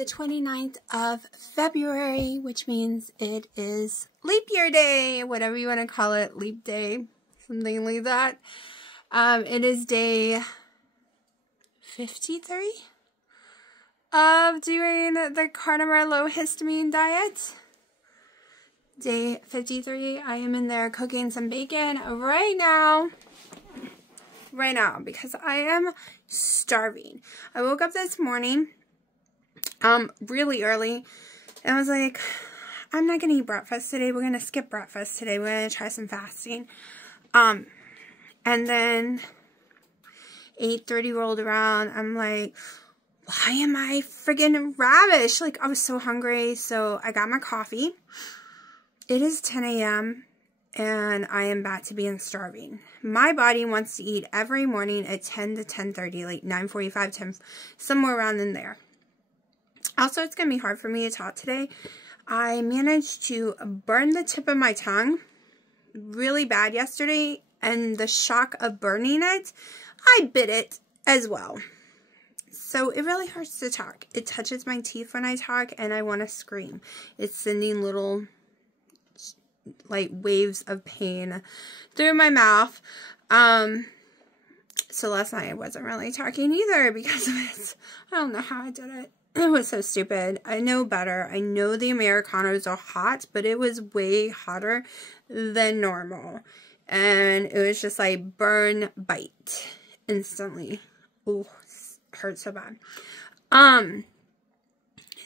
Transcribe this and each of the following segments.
the 29th of February, which means it is leap year day, whatever you want to call it, leap day, something like that. It is day 53 of doing the carnivore low histamine diet. Day 53, I am in there cooking some bacon right now, because I am starving. I woke up this morning really early, and I was like, I'm not gonna eat breakfast today. We're gonna skip breakfast today. We're gonna try some fasting. And then 8:30 rolled around. I'm like, why am I friggin' ravished? Like, I was so hungry, so I got my coffee. It is 10 a.m. and I am back to being starving. My body wants to eat every morning at 10 to 10:30, like 9:45, 10, somewhere around in there. Also, it's going to be hard for me to talk today. I managed to burn the tip of my tongue really bad yesterday, and the shock of burning it, I bit it as well. So it really hurts to talk. It touches my teeth when I talk, and I want to scream. It's sending little, like, waves of pain through my mouth. So last night I wasn't really talking either because of it. I don't know how I did it. It was so stupid. I know better. I know the Americanos are hot, but it was way hotter than normal. And it was just like burn, bite instantly. Ooh, hurt so bad.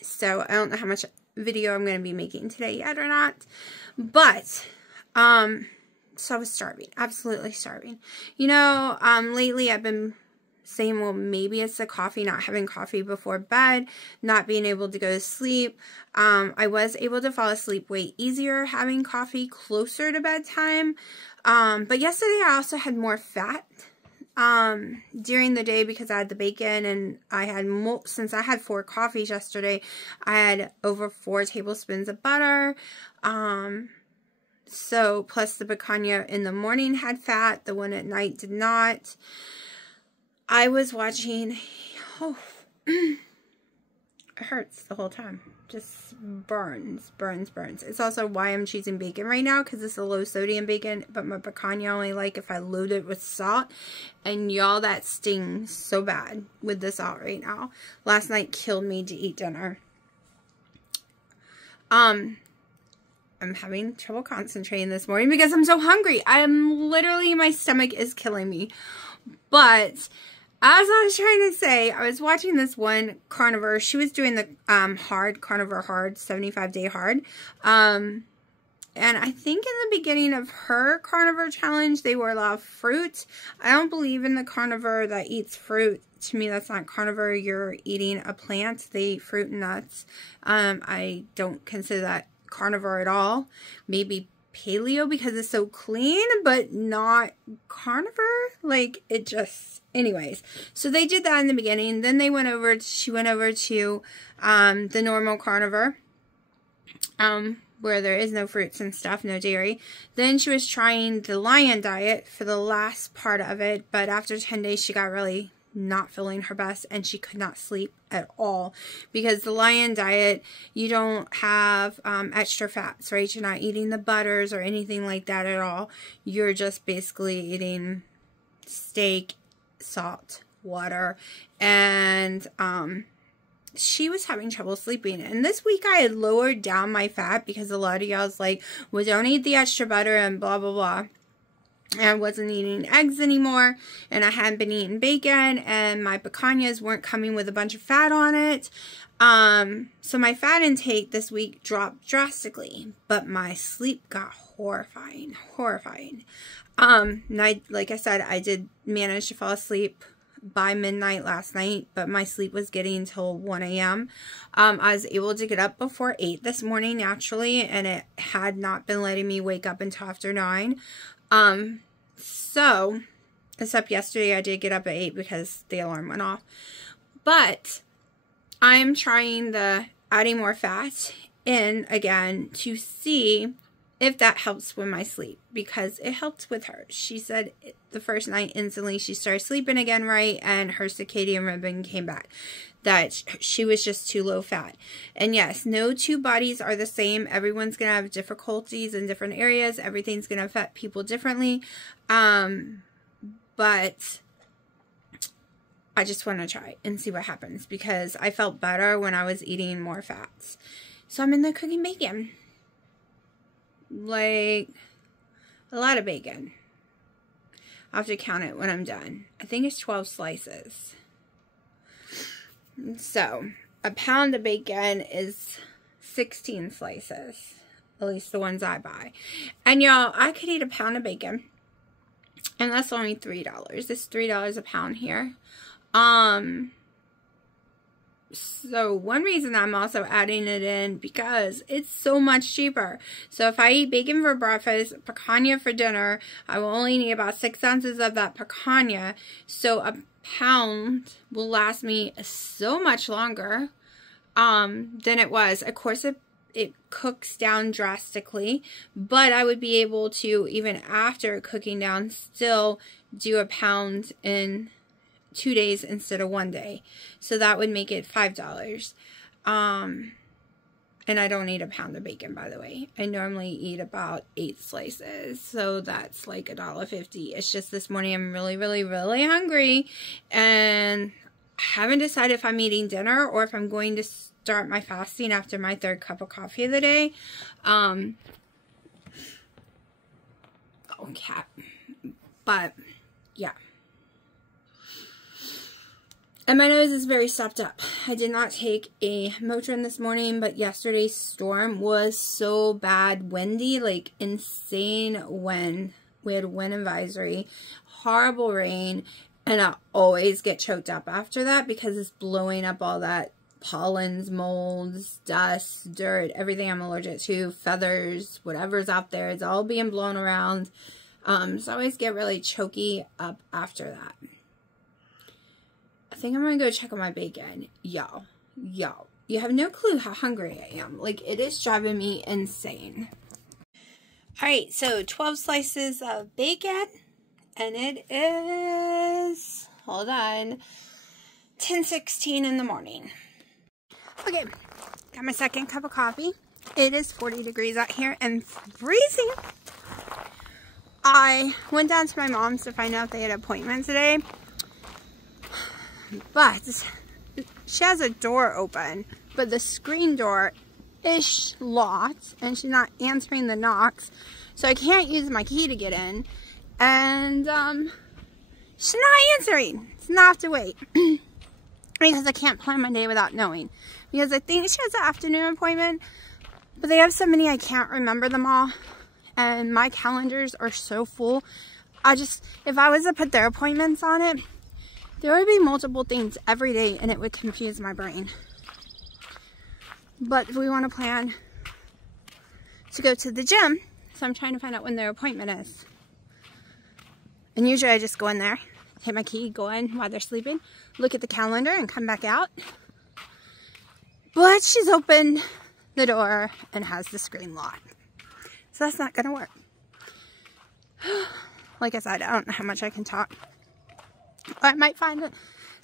So I don't know how much video I'm going to be making today yet or not. But, so I was starving. Absolutely starving. You know, lately I've been saying, well, maybe it's the coffee, not having coffee before bed, not being able to go to sleep. I was able to fall asleep way easier having coffee closer to bedtime. But yesterday I also had more fat during the day because I had the bacon, and I had since I had 4 coffees yesterday, I had over 4 tablespoons of butter. So plus the picanha in the morning had fat, the one at night did not. I was watching, it hurts the whole time. Just burns. It's also why I'm choosing bacon right now, because it's a low sodium bacon, but my picanha I only like if I load it with salt. And y'all, that stings so bad with the salt right now. Last night killed me to eat dinner. I'm having trouble concentrating this morning because I'm so hungry. Literally, my stomach is killing me. But as I was trying to say, I was watching this one carnivore. She was doing the carnivore hard, 75-day hard. And I think in the beginning of her carnivore challenge, they were allowed fruit. I don't believe in the carnivore that eats fruit. To me, that's not carnivore. You're eating a plant. They eat fruit and nuts. I don't consider that carnivore at all. Maybe paleo because it's so clean, but not carnivore. Like, it just, anyways. So they did that in the beginning. Then they went over, she went over to the normal carnivore, where there is no fruits and stuff, no dairy. Then she was trying the lion diet for the last part of it, but after 10 days she got really not feeling her best, and she could not sleep at all, because the lion diet, you don't have extra fats, right? You're not eating the butters or anything like that at all. You're just basically eating steak, salt, water, and she was having trouble sleeping. And this week I had lowered down my fat because a lot of y'all's like, well, don't eat the extra butter and blah blah blah. And I wasn't eating eggs anymore, and I hadn't been eating bacon, and my picanhas weren't coming with a bunch of fat on it. So my fat intake this week dropped drastically, but my sleep got horrifying. And like I said, I did manage to fall asleep by midnight last night, but my sleep was getting till 1 a.m. I was able to get up before 8 this morning naturally, and it had not been letting me wake up until after 9. So, except yesterday I did get up at 8 because the alarm went off. But I'm trying adding more fat in again to see if that helps with my sleep, because it helped with her. She said the first night instantly she started sleeping again right, and her circadian rhythm came back, that she was just too low fat. And yes, no two bodies are the same. Everyone's going to have difficulties in different areas. Everything's going to affect people differently. But I just want to try and see what happens, because I felt better when I was eating more fats. So I'm in there cooking bacon. Like, a lot of bacon. I'll have to count it when I'm done. I think it's 12 slices. So, a pound of bacon is 16 slices. At least the ones I buy. And y'all, I could eat a pound of bacon, and that's only $3. It's $3 a pound here. So one reason I'm also adding it in, because it's so much cheaper. So if I eat bacon for breakfast, picanha for dinner, I will only need about 6 ounces of that picanha. So a pound will last me so much longer than it was. Of course, it cooks down drastically, but I would be able to, even after cooking down, still do a pound in 2 days instead of 1 day. So that would make it $5. And I don't eat a pound of bacon, by the way. I normally eat about 8 slices. So that's like $1.50. It's just this morning I'm really, really, really hungry. And I haven't decided if I'm eating dinner or if I'm going to start my fasting after my 3rd cup of coffee of the day. Oh, cat. But, yeah. And my nose is very stopped up. I did not take a Motrin this morning, but yesterday's storm was so bad, windy, like insane wind. We had a wind advisory, horrible rain, and I always get choked up after that because it's blowing up all that pollens, molds, dust, dirt, everything I'm allergic to, feathers, whatever's out there. It's all being blown around. So I always get really choky up after that. I think I'm going to go check on my bacon. Y'all, you have no clue how hungry I am. Like, it is driving me insane. Alright, so 12 slices of bacon. And it is, hold on, 10:16 in the morning. Okay, got my 2nd cup of coffee. It is 40 degrees out here and freezing. I went down to my mom's to find out if they had an appointment today. But she has a door open, but the screen door is locked, and she's not answering the knocks, so I can't use my key to get in. And she's not answering. So I have to wait because I can't plan my day without knowing. Because I think she has an afternoon appointment, but they have so many I can't remember them all, and my calendars are so full. If I was to put their appointments on it, there would be multiple things every day, and it would confuse my brain. But we want to plan to go to the gym, so I'm trying to find out when their appointment is. And usually I just go in there, take my key, go in while they're sleeping, look at the calendar, and come back out. But she's opened the door and has the screen locked. So that's not going to work. Like I said, I don't know how much I can talk. I might find it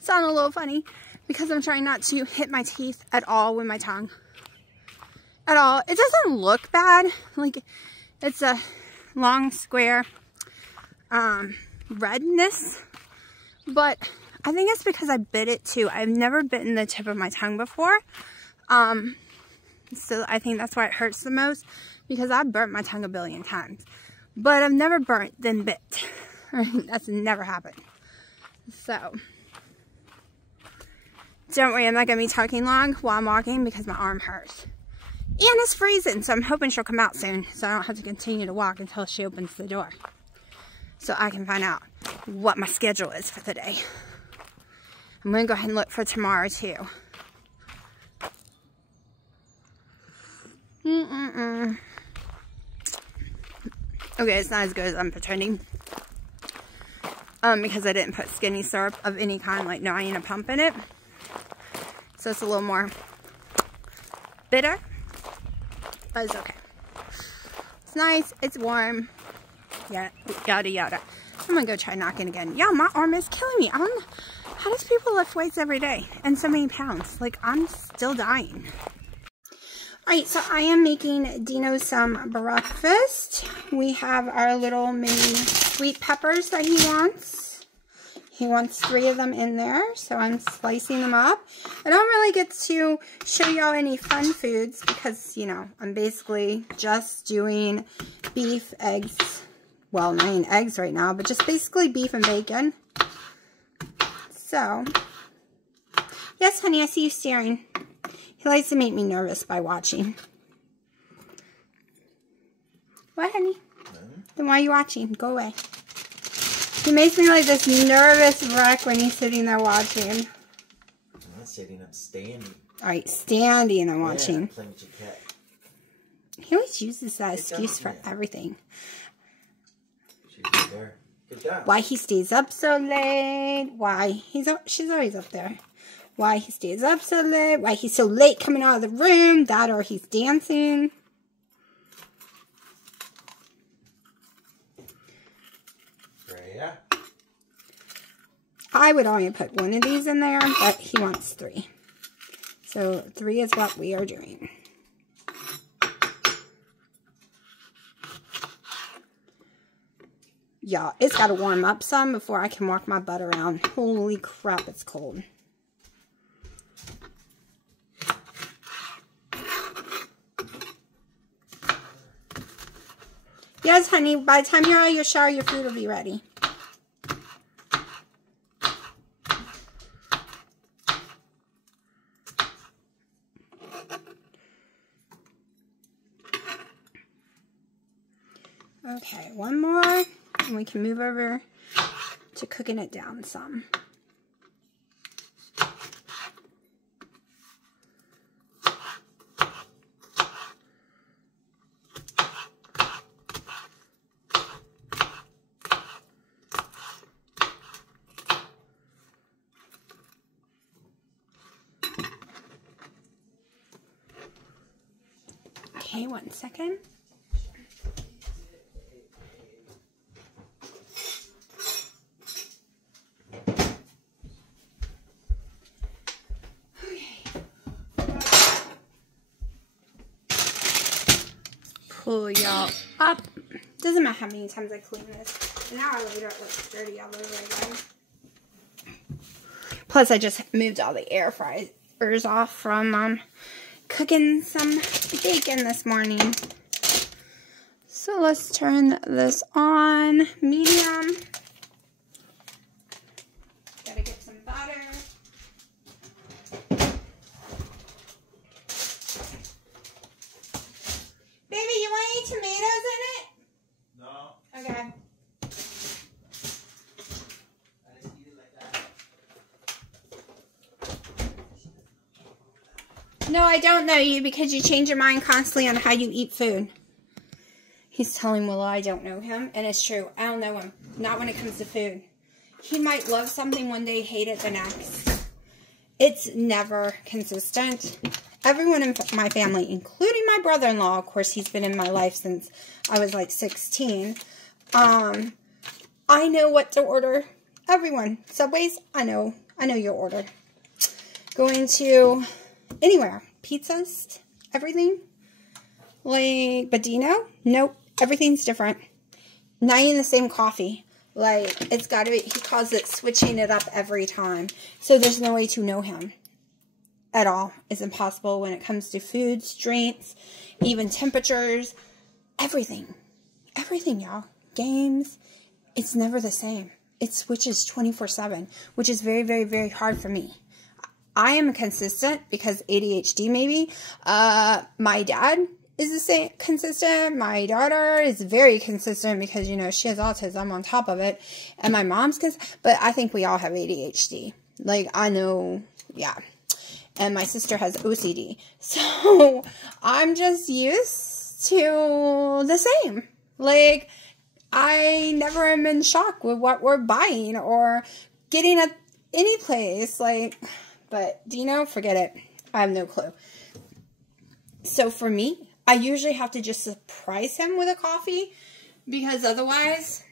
sound a little funny because I'm trying not to hit my teeth at all with my tongue. At all. It doesn't look bad. Like, it's a long square redness. But I think it's because I bit it too. I've never bitten the tip of my tongue before. So I think that's why it hurts the most, because I've burnt my tongue a billion times. But I've never burnt then bit. That's never happened. So, don't worry, I'm not going to be talking long while I'm walking because my arm hurts. And it's freezing, so I'm hoping she'll come out soon so I don't have to continue to walk until she opens the door. So I can find out what my schedule is for the day. I'm going to go ahead and look for tomorrow too. Okay, it's not as good as I'm pretending. Because I didn't put skinny syrup of any kind, like no, I ain't a pump in it. So it's a little more bitter, but it's okay. It's nice. It's warm. Yeah, yada yada. I'm gonna go try knocking again. Yeah, my arm is killing me. I don't know. How does people lift weights every day and so many pounds? Like, I'm still dying. Alright, so I am making Dino some breakfast. We have our little mini sweet peppers that he wants. He wants 3 of them in there, so I'm slicing them up. I don't really get to show y'all any fun foods because, you know, I'm basically just doing beef, eggs. Well, 9 eggs right now, but just basically beef and bacon. So, yes, honey, I see you staring. He likes to make me nervous by watching. What, honey? Then why are you watching? Go away. He makes me like this nervous wreck when he's sitting there watching. I'm not sitting, I'm standing. Alright, standing and watching. Yeah, playing with your cat. He always uses that excuse for everything. She's right there. Good job. Why he stays up so late. Why she's always up there. Why he stays up so late. Why he's so late coming out of the room. That or he's dancing. Freya. I would only put 1 of these in there, but he wants 3. So 3 is what we are doing. Yeah, it's got to warm up some before I can walk my butt around. Holy crap, it's cold. Yes, honey, by the time you're out of your shower, your food will be ready. Okay, 1 more, and we can move over to cooking it down some. Okay, 1 second. Pull y'all up. Doesn't matter how many times I clean this. An hour later it looks dirty all over again. Plus I just moved all the air fryers off from cooking some bacon this morning. So let's turn this on medium. Gotta get some butter. Baby, you want any tomatoes in it? No. Okay. I just eat it like that. No, I don't know you because you change your mind constantly on how you eat food. He's telling Willow I don't know him, and it's true. I don't know him. Not when it comes to food. He might love something one day, hate it the next. It's never consistent. Everyone in my family, including my brother-in-law, of course, he's been in my life since I was like 16. I know what to order. Everyone. Subways, I know your order. Going to anywhere. Pizzas, everything. Like, but Dino? Nope. Everything's different. Not even the same coffee. Like, it's got to be, he calls it switching it up every time. So there's no way to know him at all. It's impossible when it comes to foods, drinks, even temperatures, everything. Everything, y'all. Games. It's never the same. It switches 24/7, which is very, very, very hard for me. I am consistent because ADHD maybe. My dad is the same, consistent. My daughter is very consistent because, you know, she has autism on top of it. And my mom's but I think we all have ADHD. Like, I know, yeah. And my sister has OCD. So, I'm just used to the same. Like, I never am in shock with what we're buying or getting at any place. Like, but Dino, forget it. I have no clue. So, for me, I usually have to just surprise him with a coffee because otherwise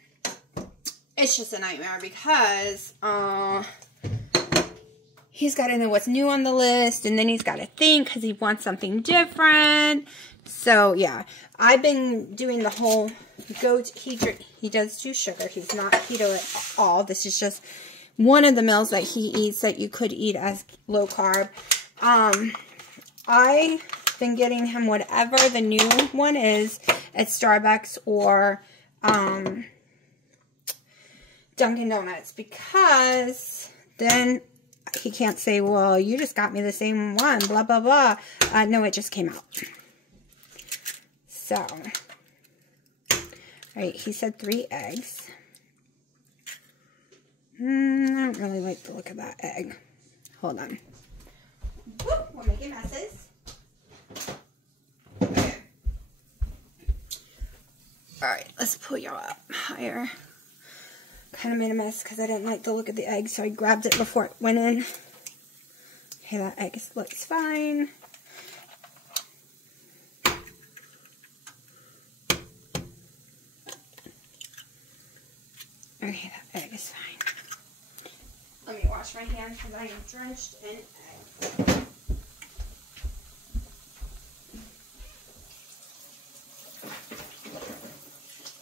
it's just a nightmare because he's got to know what's new on the list, and then he's got to think because he wants something different. So, yeah, I've been doing the whole he does do sugar. He's not keto at all. This is just one of the meals that he eats that you could eat as low carb. I've been getting him whatever the new one is at Starbucks or Dunkin' Donuts, because then he can't say, well, you just got me the same one, blah, blah, blah. No, it just came out. So, alright, he said 3 eggs. I don't really like the look of that egg. Hold on. Whoop, we're making messes. Okay. Alright, let's pull y'all up higher. Kind of made a mess because I didn't like the look of the egg, so I grabbed it before it went in. Okay, that egg looks fine. Okay, that egg is fine. Let me wash my hands because I am drenched in egg.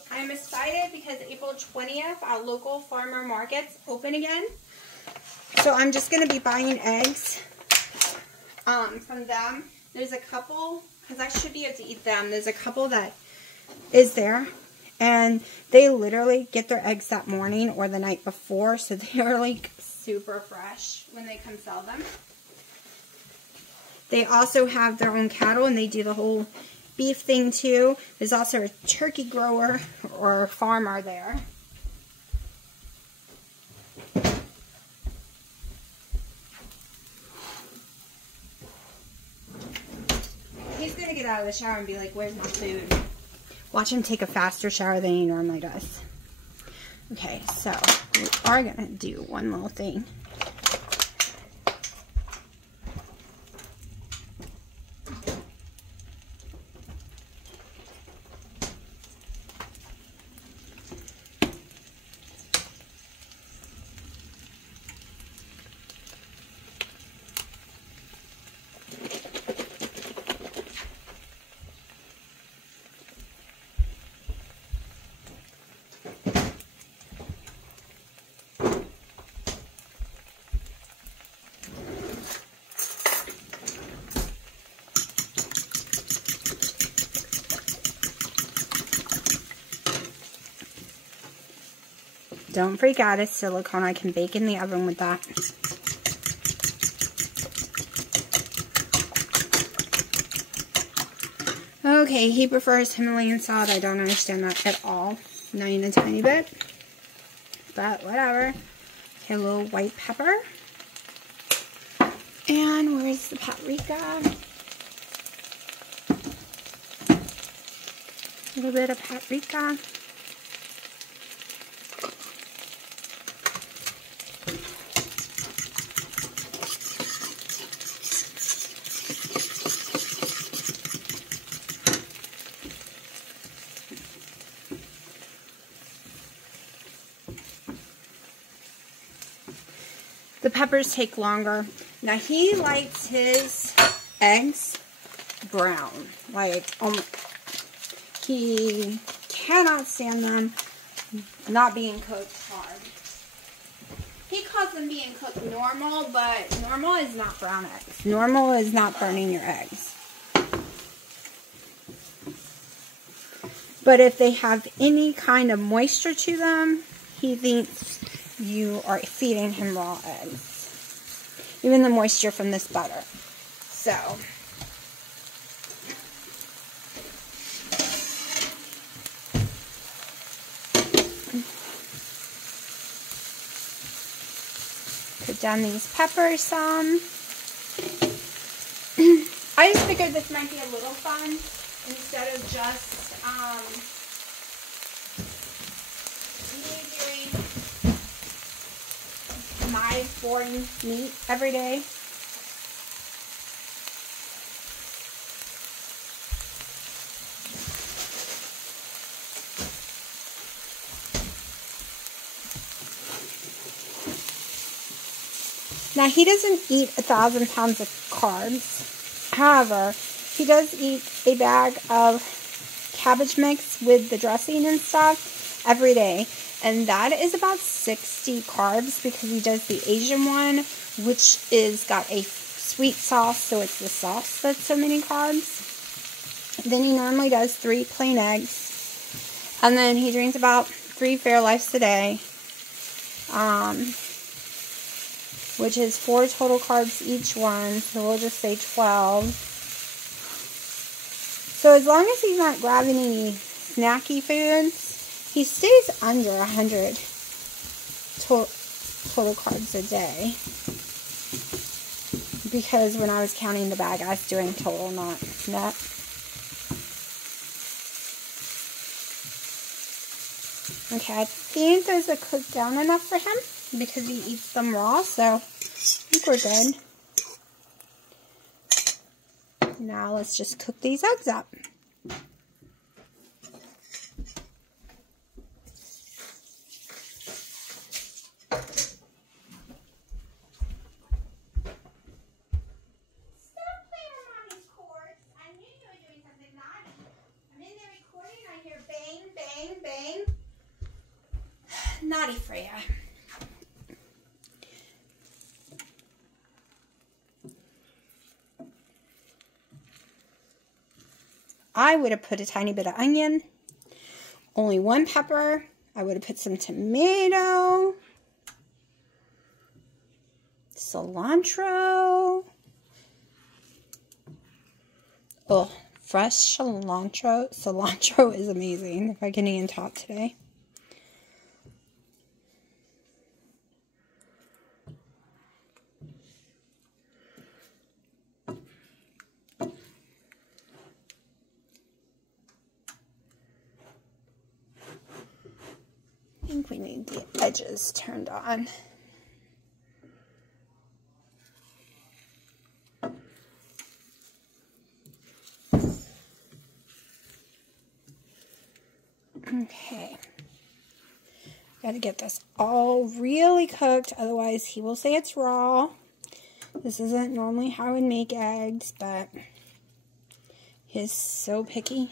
I'm excited because April 20th, our local farmer markets open again. So I'm just going to be buying eggs from them. There's a couple, because I should be able to eat them. There's a couple that is there. And they literally get their eggs that morning or the night before. So they are like super fresh when they come sell them. They also have their own cattle and they do the whole beef thing too. There's also a turkey grower or farmer there. He's gonna get out of the shower and be like, where's my food? Watch him take a faster shower than he normally does. Okay, so we are gonna do one little thing. Don't freak out, it's silicone. I can bake in the oven with that. Okay, he prefers Himalayan salt. I don't understand that at all. Not even a tiny bit. But whatever. Okay, a little white pepper. And where's the paprika? A little bit of paprika. The peppers take longer. Now he likes his eggs brown. Like, he cannot stand them not being cooked hard. He calls them being cooked normal, but normal is not brown eggs. Normal is not burning your eggs. But if they have any kind of moisture to them, he thinks you are feeding him raw eggs. Even the moisture from this butter. So, put down these peppers some. I just figured this might be a little fun instead of just my boring meat every day. Now, he doesn't eat 1,000 pounds of carbs. However, he does eat a bag of cabbage mix with the dressing and stuff every day. And that is about 60 carbs because he does the Asian one, which is got a sweet sauce, so it's the sauce that's so many carbs. Then he normally does 3 plain eggs. And then he drinks about 3 Fairlifes a day. Which is 4 total carbs each one, so we'll just say 12. So as long as he's not grabbing any snacky foods, he stays under 100 total carbs a day. Because when I was counting the bag, I was doing total, not net. Okay, I think those are cooked down enough for him because he eats them raw, so I think we're good. Now let's just cook these eggs up. Naughty Freya. I would have put a tiny bit of onion, only 1 pepper. I would have put some tomato, cilantro. Oh, fresh cilantro. Cilantro is amazing. If I can even talk today. I think we need the edges turned on. Okay. Got to get this all really cooked, otherwise he will say it's raw. This isn't normally how I would make eggs, but he's so picky.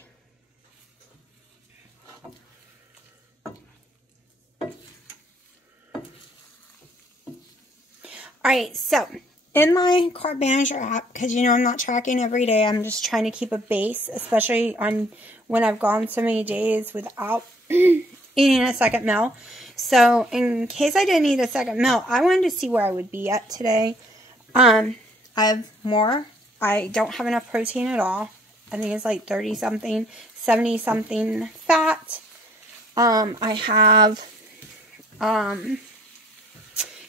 Alright, so in my Carb Manager app, because you know I'm not tracking every day, I'm just trying to keep a base, especially on when I've gone so many days without eating a second meal. So in case I didn't eat a second meal, I wanted to see where I would be at today. I have more. I don't have enough protein at all. I think it's like 30 something, 70 something fat. I have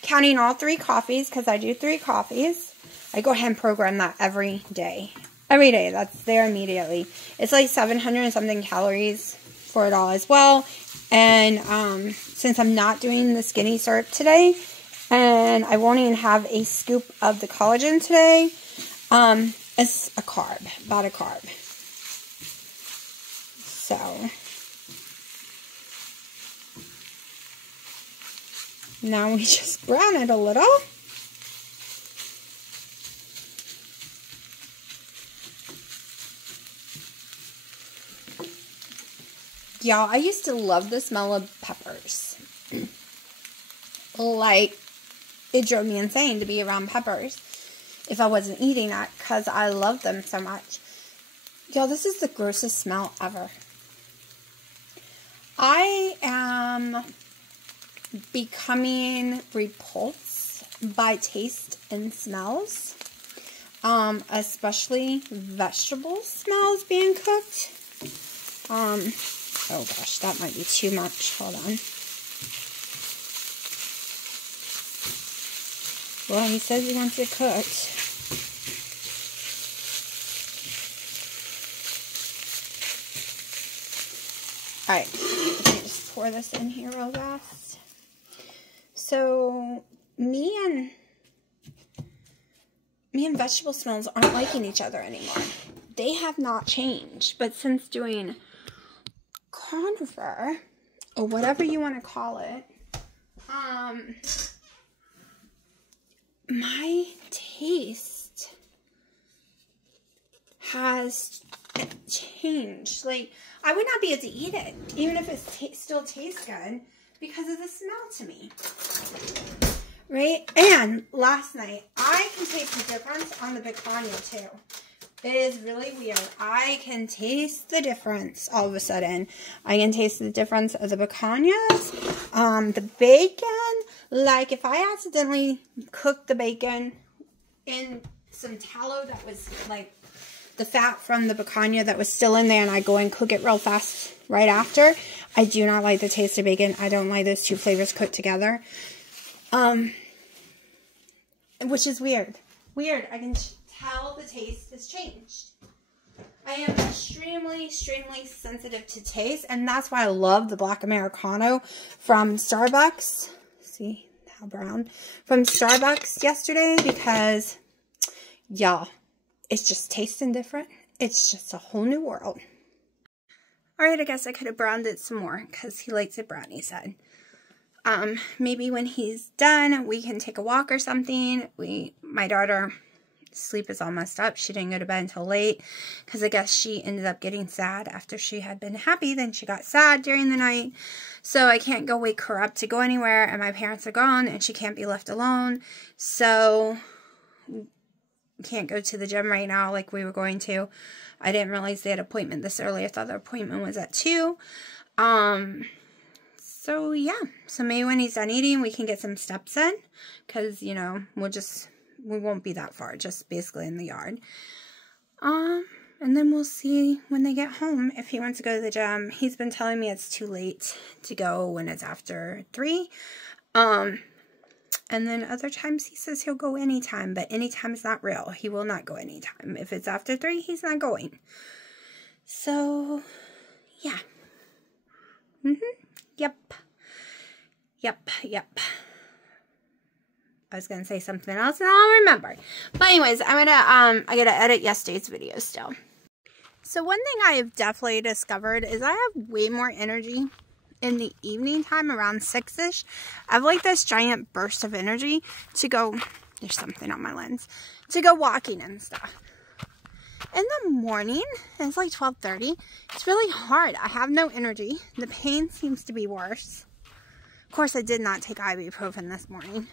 counting all 3 coffees, because I do 3 coffees. I go ahead and program that every day. Every day, that's there immediately. It's like 700 and something calories for it all as well. And since I'm not doing the skinny syrup today, and I won't even have a scoop of the collagen today, it's a carb, about a carb. So now we just brown it a little. Y'all, I used to love the smell of peppers. Like, it drove me insane to be around peppers if I wasn't eating that, because I love them so much. Y'all, this is the grossest smell ever. I am becoming repulsed by taste and smells, especially vegetable smells being cooked. Oh gosh, that might be too much. Hold on. Well, he says he wants it cooked. Alright, let me just pour this in here real fast. So, me and vegetable smells aren't liking each other anymore. They have not changed, but since doing carnivore, or whatever you want to call it, my taste has changed. Like, I would not be able to eat it, even if it still tastes good, because of the smell to me. Right? And last night, I can taste the difference on the picanha too. It is really weird. I can taste the difference all of a sudden. I can taste the difference of the picanhas, the bacon. Like, if I accidentally cooked the bacon in some tallow that was, like, the fat from the picanha that was still in there, and I go and cook it real fast right after, I do not like the taste of bacon. I don't like those two flavors cooked together. Which is weird. Weird. I can tell the taste has changed. I am extremely, extremely sensitive to taste, and that's why I love the Black Americano from Starbucks. See how brown? From Starbucks yesterday, because, y'all, it's just tasting different. It's just a whole new world. Alright, I guess I could have browned it some more, because he likes it brown, he said. Maybe when he's done, we can take a walk or something. My daughter, sleep is all messed up. She didn't go to bed until late, because I guess she ended up getting sad after she had been happy. Then she got sad during the night. So I can't go wake her up to go anywhere, and my parents are gone, and she can't be left alone. So can't go to the gym right now like we were going to. I didn't realize they had an appointment this early. I thought the appointment was at 2. So yeah, so maybe when he's done eating, we can get some steps in, because, you know, we won't be that far, just basically in the yard. And then we'll see when they get home if he wants to go to the gym. He's been telling me it's too late to go when it's after 3. And then other times he says he'll go anytime, but anytime is not real. He will not go anytime. If it's after 3, he's not going. So, yeah. Yep. I was going to say something else and I'll remember. But anyways, I gotta edit yesterday's video still. So one thing I have definitely discovered is I have way more energy in the evening time around 6-ish. I have like this giant burst of energy to go, there's something on my lens, to go walking and stuff. In the morning, it's like 12:30, it's really hard. I have no energy. The pain seems to be worse. Of course, I did not take ibuprofen this morning.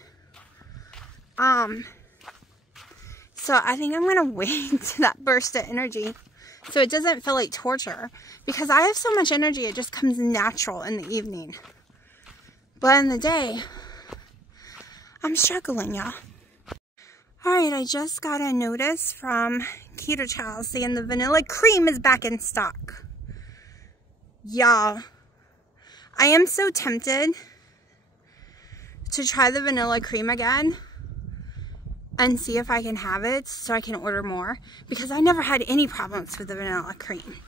So I think I'm going to wait to that burst of energy so it doesn't feel like torture. Because I have so much energy, it just comes natural in the evening. But in the day, I'm struggling, y'all. Alright, I just got a notice from Keto Chow saying the vanilla cream is back in stock. Y'all, I am so tempted to try the vanilla cream again and see if I can have it so I can order more, because I never had any problems with the vanilla cream.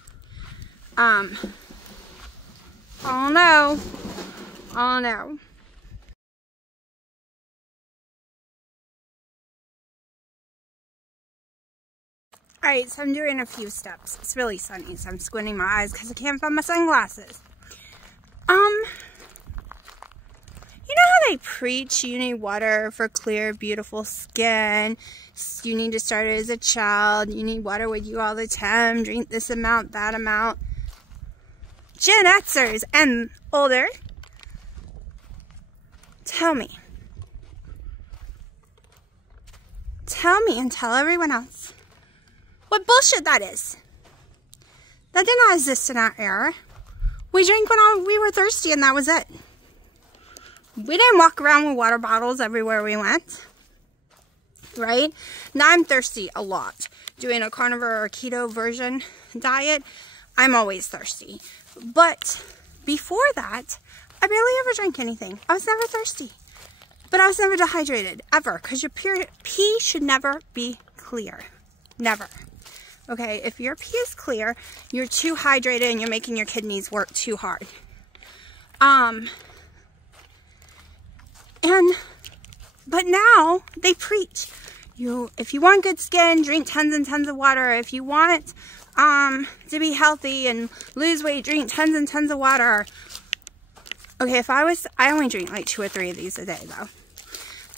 Oh no. Alright, so I'm doing a few steps. It's really sunny, so I'm squinting my eyes because I can't find my sunglasses. You know how they preach you need water for clear, beautiful skin? You need to start it as a child. You need water with you all the time. Drink this amount, that amount. Gen Xers and older, tell me and tell everyone else what bullshit that is. That did not exist in our era. We drank when we were thirsty and that was it. We didn't walk around with water bottles everywhere we went. Right? Now I'm thirsty a lot. Doing a carnivore or keto version diet, I'm always thirsty. But before that, I barely ever drank anything. I was never thirsty. But I was never dehydrated, ever. Because your pee should never be clear. Never. Okay, if your pee is clear, you're too hydrated and you're making your kidneys work too hard. But now they preach, if you want good skin, drink tons and tons of water. If you want to be healthy and lose weight, drink tons and tons of water. Okay, I only drink like 2 or 3 of these a day though.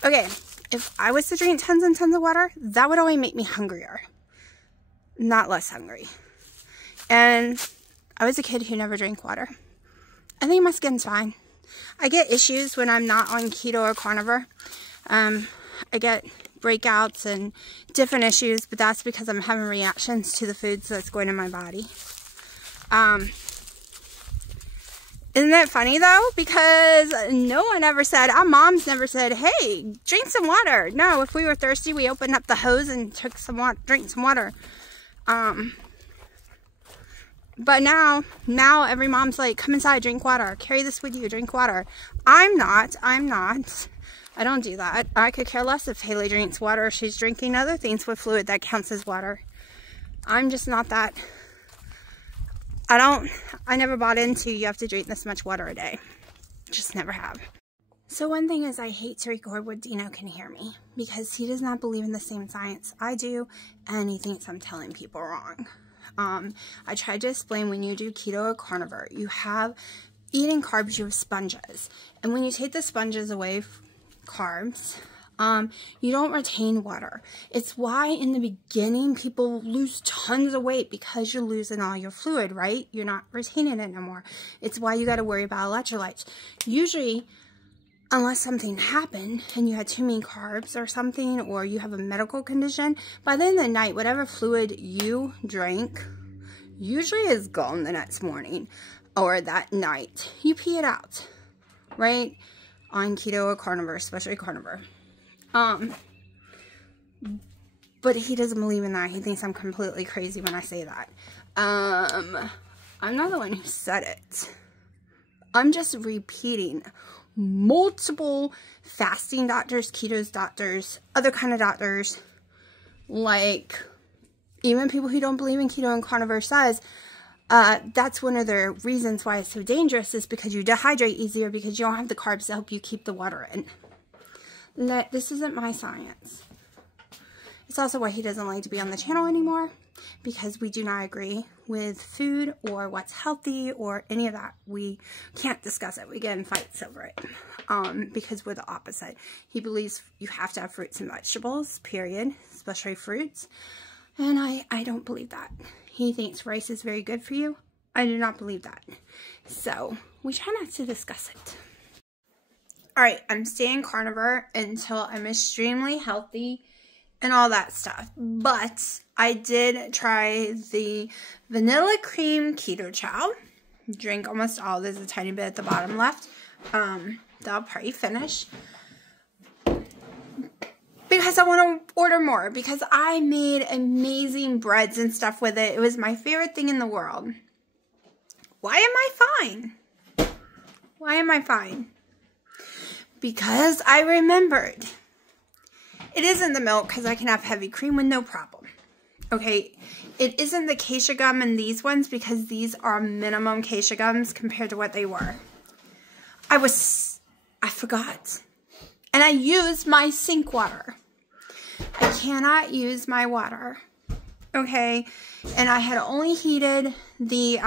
Okay, if I was to drink tons and tons of water, that would only make me hungrier, not less hungry. And I was a kid who never drank water. I think my skin's fine. I get issues when I'm not on keto or carnivore. I get breakouts and different issues, but that's because I'm having reactions to the foods that's going in my body. Isn't that funny though? Because no one ever said, our moms never said, hey, drink some water. No, if we were thirsty, we opened up the hose and took some water, drank some water. But now every mom's like, come inside, drink water, carry this with you, drink water. I'm not. I don't do that. I could care less if Haley drinks water or she's drinking other things with fluid that counts as water. I'm just not that. I never bought into you have to drink this much water a day. Just never have. So one thing is I hate to record where Dino can hear me because he does not believe in the same science I do and he thinks I'm telling people wrong. I tried to explain when you do keto or carnivore, you have eating carbs, you have sponges. And when you take the sponges away, carbs, you don't retain water. It's why in the beginning people lose tons of weight because you're losing all your fluid, right? You're not retaining it no more. It's why you got to worry about electrolytes. Usually, unless something happened and you had too many carbs or something, or you have a medical condition, by the end of the night, whatever fluid you drank usually is gone the next morning or that night. You pee it out, right? On keto or carnivore, especially carnivore. But he doesn't believe in that. He thinks I'm completely crazy when I say that. I'm not the one who said it. I'm just repeating multiple fasting doctors, keto doctors, other kind of doctors, like even people who don't believe in keto and carnivore says, that's one of the reasons why it's so dangerous is because you dehydrate easier because you don't have the carbs to help you keep the water in. This isn't my science. It's also why he doesn't like to be on the channel anymore because we do not agree with food or what's healthy or any of that. We can't discuss it. We get in fights over it because we're the opposite. He believes you have to have fruits and vegetables, period, especially fruits. And I don't believe that. He thinks rice is very good for you. I do not believe that. So we try not to discuss it. Alright, I'm staying carnivore until I'm extremely healthy and all that stuff. But I did try the vanilla cream keto chow. Drink almost all. There's a tiny bit at the bottom left. That'll probably finish. Because I want to order more. Because I made amazing breads and stuff with it. It was my favorite thing in the world. Why am I fine? Why am I fine? Because I remembered. It isn't the milk because I can have heavy cream with no problem. Okay, it isn't the acacia gum in these ones because these are minimum acacia gums compared to what they were. I forgot. And I used my sink water. I cannot use my water. Okay, and I had only heated the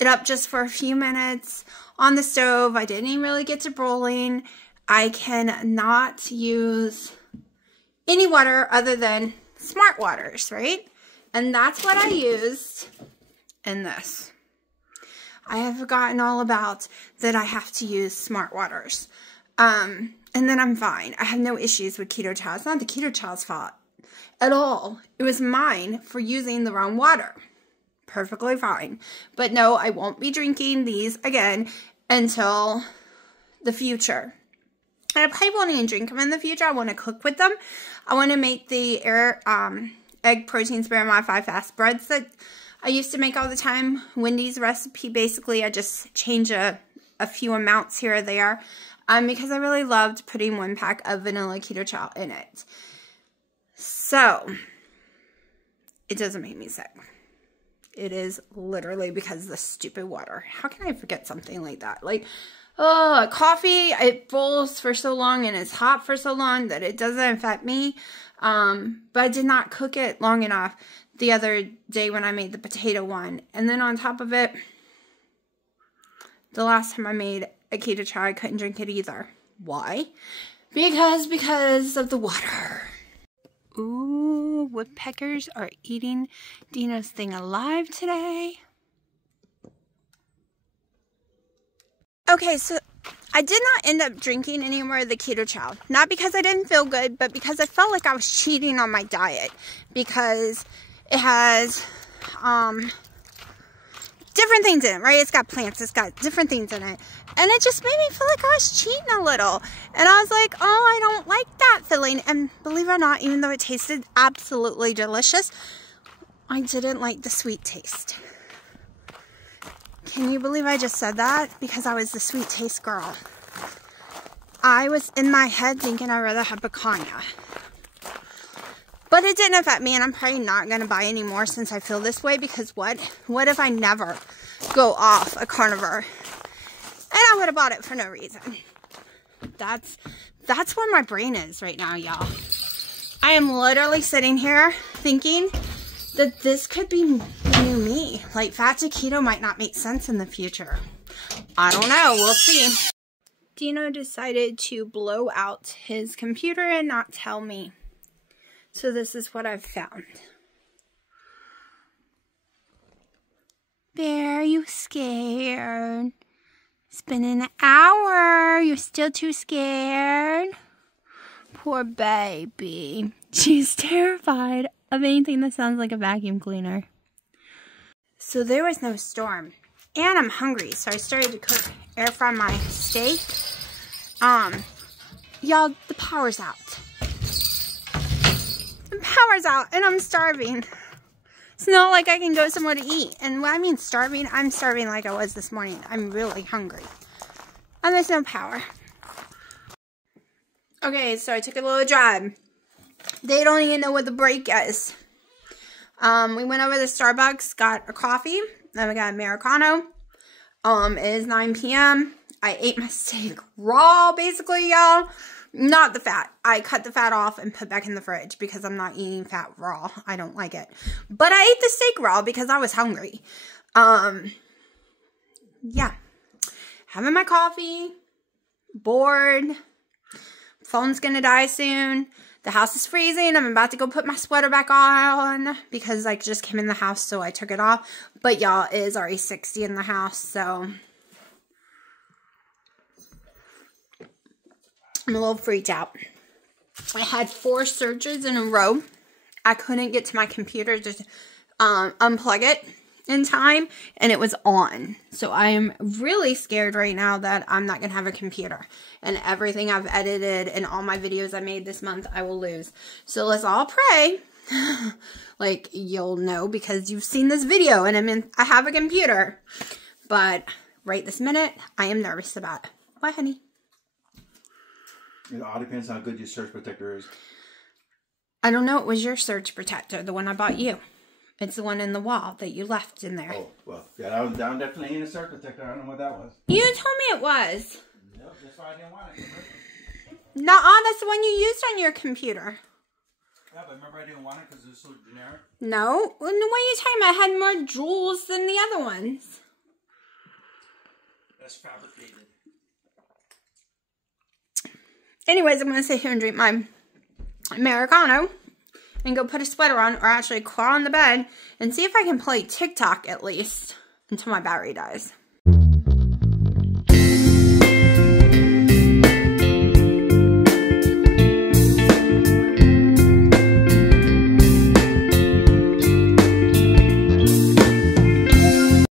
it up just for a few minutes on the stove. I didn't even really get to boiling. I cannot use any water other than Smart Waters, right? And that's what I used in this. I have forgotten all about that I have to use Smart Waters. And then I'm fine. I have no issues with keto chow. It's not the keto chow's fault at all. It was mine for using the wrong water. Perfectly fine. But no, I won't be drinking these again until the future. And I probably won't even drink them in the future. I want to cook with them. I want to make the egg protein spare modified fast breads that I used to make all the time. Wendy's recipe, basically, I just change a few amounts here or there. Because I really loved putting 1 pack of vanilla keto chow in it. So, it doesn't make me sick. It is literally because of the stupid water. How can I forget something like that? Like, coffee, it boils for so long and it's hot for so long that it doesn't affect me. But I did not cook it long enough the other day when I made the potato one. And then on top of it, the last time I made a keto chow, I couldn't drink it either. Why? Because of the water. Ooh, woodpeckers are eating Dino's thing alive today. Okay, so I did not end up drinking any more of the Keto Chow. Not because I didn't feel good, but because I felt like I was cheating on my diet. Because it has different things in it, right? It's got plants, it's got different things in it. And it just made me feel like I was cheating a little. And I was like, oh, I don't like that feeling. And believe it or not, even though it tasted absolutely delicious, I didn't like the sweet taste. Can you believe I just said that? Because I was the sweet taste girl. I was in my head thinking I'd rather have picanha. But it didn't affect me, and I'm probably not going to buy any more since I feel this way, because what if I never go off a carnivore? And I would have bought it for no reason. That's where my brain is right now, y'all. I am literally sitting here thinking that this could be new me. Like, fat to keto might not make sense in the future. I don't know. We'll see. Dino decided to blow out his computer and not tell me. So this is what I've found. Bear, you scared? It's been an hour. You're still too scared? Poor baby. She's terrified of anything that sounds like a vacuum cleaner. So there was no storm. And I'm hungry, so I started to air fry my steak. Y'all, the power's out. The power's out, and I'm starving. It's not like I can go somewhere to eat. And when I mean starving, I'm starving like I was this morning. I'm really hungry. And there's no power. Okay, so I took a little drive. They don't even know what the break is. We went over to Starbucks, got a coffee, then we got Americano. It is 9 p.m. I ate my steak raw, basically, y'all. Not the fat. I cut the fat off and put back in the fridge because I'm not eating fat raw. I don't like it. But I ate the steak raw because I was hungry. Yeah. Having my coffee. Bored. Phone's gonna die soon. The house is freezing. I'm about to go put my sweater back on because I just came in the house, so I took it off. But y'all, it is already 60 in the house, so I'm a little freaked out. I had 4 surges in a row. I couldn't get to my computer to unplug it in time, and it was on. So I am really scared right now that I'm not going to have a computer. And everything I've edited and all my videos I made this month, I will lose. So let's all pray. Like, you'll know because you've seen this video, and I have a computer. But right this minute, I am nervous about it. Why, honey? It all depends on how good your surge protector is. I don't know. It was your surge protector, the one I bought you. It's the one in the wall that you left in there. Oh, well, yeah, that was definitely in a surge protector. I don't know what that was. You told me it was. Nope, that's why I didn't want it. Nuh-uh, that's the one you used on your computer. Yeah, but remember I didn't want it because it was so generic? No. What are you talking about? It had more jewels than the other ones. That's fabricated. Anyways, I'm going to sit here and drink my Americano and go put a sweater on, or actually crawl on the bed and see if I can play TikTok at least until my battery dies.